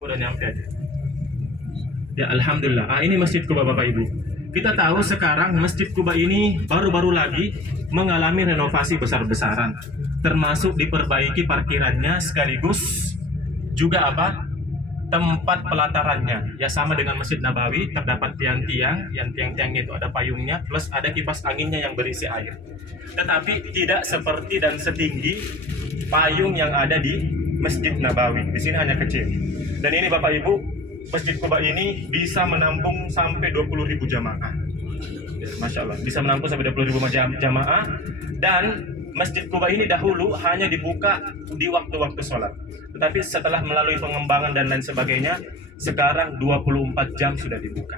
Udah nyampe aja. Ya Alhamdulillah. Ini Masjid Kuba Bapak Ibu. Kita tahu sekarang Masjid Kuba ini baru-baru lagi mengalami renovasi besar-besaran. Termasuk diperbaiki parkirannya sekaligus juga tempat pelatarannya. Ya sama dengan Masjid Nabawi, terdapat tiang-tiang, yang tiang-tiangnya itu ada payungnya, plus ada kipas anginnya yang berisi air. Tetapi tidak seperti dan setinggi payung yang ada di Masjid Nabawi. Di sini hanya kecil. Dan ini Bapak Ibu, Masjid Kuba ini bisa menampung sampai 20.000 jamaah. Masya Allah, bisa menampung sampai 20.000 jamaah. Dan Masjid Kuba ini dahulu hanya dibuka di waktu-waktu sholat. Tetapi setelah melalui pengembangan dan lain sebagainya, sekarang 24 jam sudah dibuka.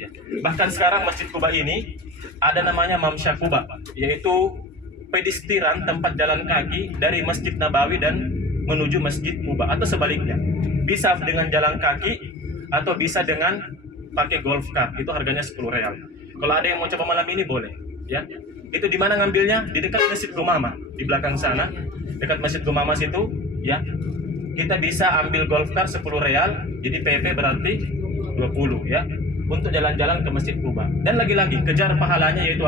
Ya. Bahkan sekarang Masjid Kuba ini ada namanya Mamsya Kuba, yaitu pedestrian tempat jalan kaki dari Masjid Nabawi dan menuju Masjid Kuba, atau sebaliknya. Bisa dengan jalan kaki atau bisa dengan pakai golf cart, itu harganya 10 real. Kalau ada yang mau coba malam ini boleh, ya. Itu di mana ngambilnya? Di dekat Masjid Gumama, di belakang sana, dekat Masjid Gumama situ, ya. Kita bisa ambil golf cart 10 real, jadi PP berarti 20, ya. Untuk jalan-jalan ke Masjid Kuba. Dan lagi-lagi kejar pahalanya, yaitu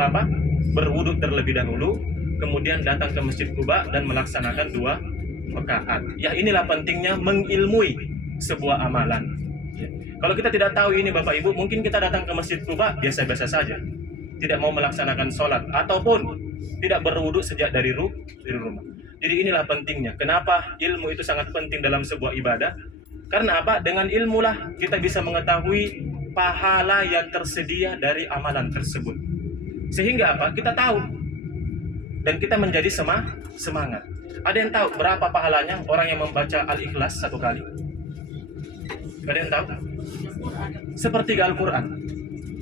berwudu terlebih dahulu, kemudian datang ke Masjid Kuba dan melaksanakan 2 rakaat. Ya, inilah pentingnya mengilmui sebuah amalan. Ya. Kalau kita tidak tahu ini Bapak Ibu, mungkin kita datang ke Masjid Kuba biasa-biasa saja, tidak mau melaksanakan sholat ataupun tidak berwudu sejak dari rumah. Jadi inilah pentingnya. Kenapa ilmu itu sangat penting dalam sebuah ibadah? Karena dengan ilmulah kita bisa mengetahui pahala yang tersedia dari amalan tersebut. Sehingga kita tahu dan kita menjadi semangat. Ada yang tahu berapa pahalanya orang yang membaca Al-Ikhlas 1 kali? Ada yang tahu? Sepertiga Al-Quran.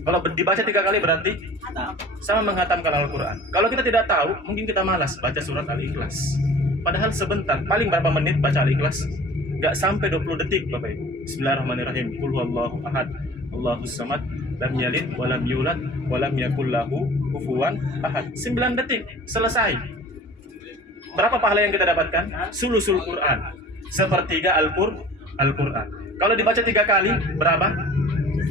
Kalau dibaca 3 kali berarti sama menghatamkan Al-Quran. Kalau kita tidak tahu, mungkin kita malas baca surat Al-Ikhlas. Padahal sebentar, paling berapa menit baca Al-Ikhlas? Nggak sampai 20 detik Bapak Ibu. Bismillahirrahmanirrahim. Qul huwallahu ahad, Allahus samad, lam yalid walam yulad walam yakul lahu kufuwan ahad. 9 detik selesai. Berapa pahala yang kita dapatkan? Sulusul Quran, sepertiga Al-Quran. Kalau dibaca 3 kali, berapa?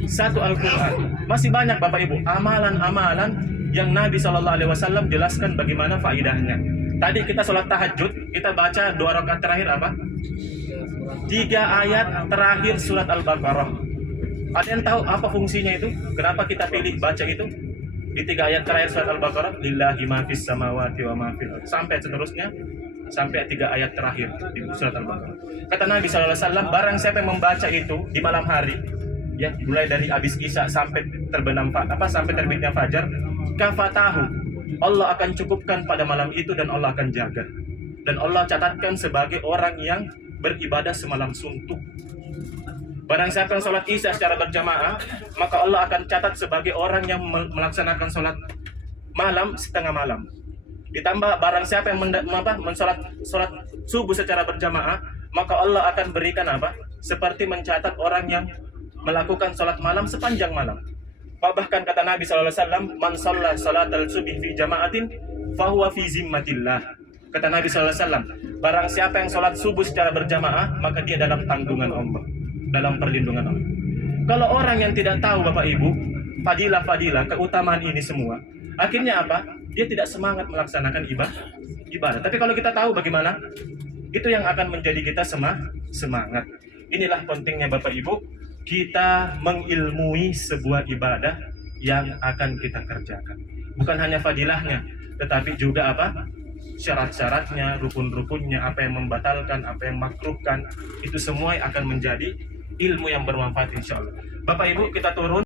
1 Al-Quran. Masih banyak Bapak Ibu amalan-amalan yang Nabi SAW jelaskan bagaimana faidahnya. Tadi kita sholat tahajud, kita baca 2 rakaat terakhir 3 ayat terakhir surat Al-Baqarah. Ada yang tahu apa fungsinya itu? Kenapa kita pilih baca itu? Di 3 ayat terakhir surat Al-Baqarah, lillahi ma fis samawati wa ma fil ardh, sampai seterusnya, sampai 3 ayat terakhir di surat Al-Baqarah. Kata Nabi SAW, barang siapa yang membaca itu di malam hari, ya, mulai dari habis isya sampai terbenam sampai terbitnya fajar, kafatahu, Allah akan cukupkan pada malam itu dan Allah akan jaga. Dan Allah catatkan sebagai orang yang beribadah semalam suntuk. Barang siapa yang sholat isya secara berjamaah, maka Allah akan catat sebagai orang yang melaksanakan sholat malam setengah malam. Ditambah barang siapa yang mensolat subuh secara berjamaah, maka Allah akan berikan seperti mencatat orang yang melakukan sholat malam sepanjang malam. Bahkan kata Nabi SAW, man shalla salatal subhi fi jama'atin fahuwa fi zimmatillah. Kata Nabi SAW, barang siapa yang sholat subuh secara berjamaah, maka dia dalam tanggungan Allah, dalam perlindungan Allah. Kalau orang yang tidak tahu Bapak Ibu fadilah-fadilah, keutamaan ini semua, akhirnya dia tidak semangat melaksanakan ibadah. Tapi kalau kita tahu bagaimana, itu yang akan menjadi kita semangat. Inilah pentingnya Bapak Ibu, kita mengilmui sebuah ibadah yang akan kita kerjakan. Bukan hanya fadilahnya, tetapi juga syarat-syaratnya, rukun-rukunnya, apa yang membatalkan, apa yang makruhkan, itu semua akan menjadi ilmu yang bermanfaat insya Allah. Bapak Ibu, kita turun.